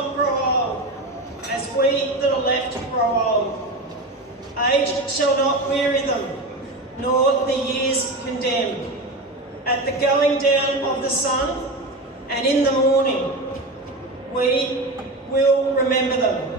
not grow old, as we that are left grow old. Age shall not weary them, nor the years condemn. At the going down of the sun and in the morning, we will remember them.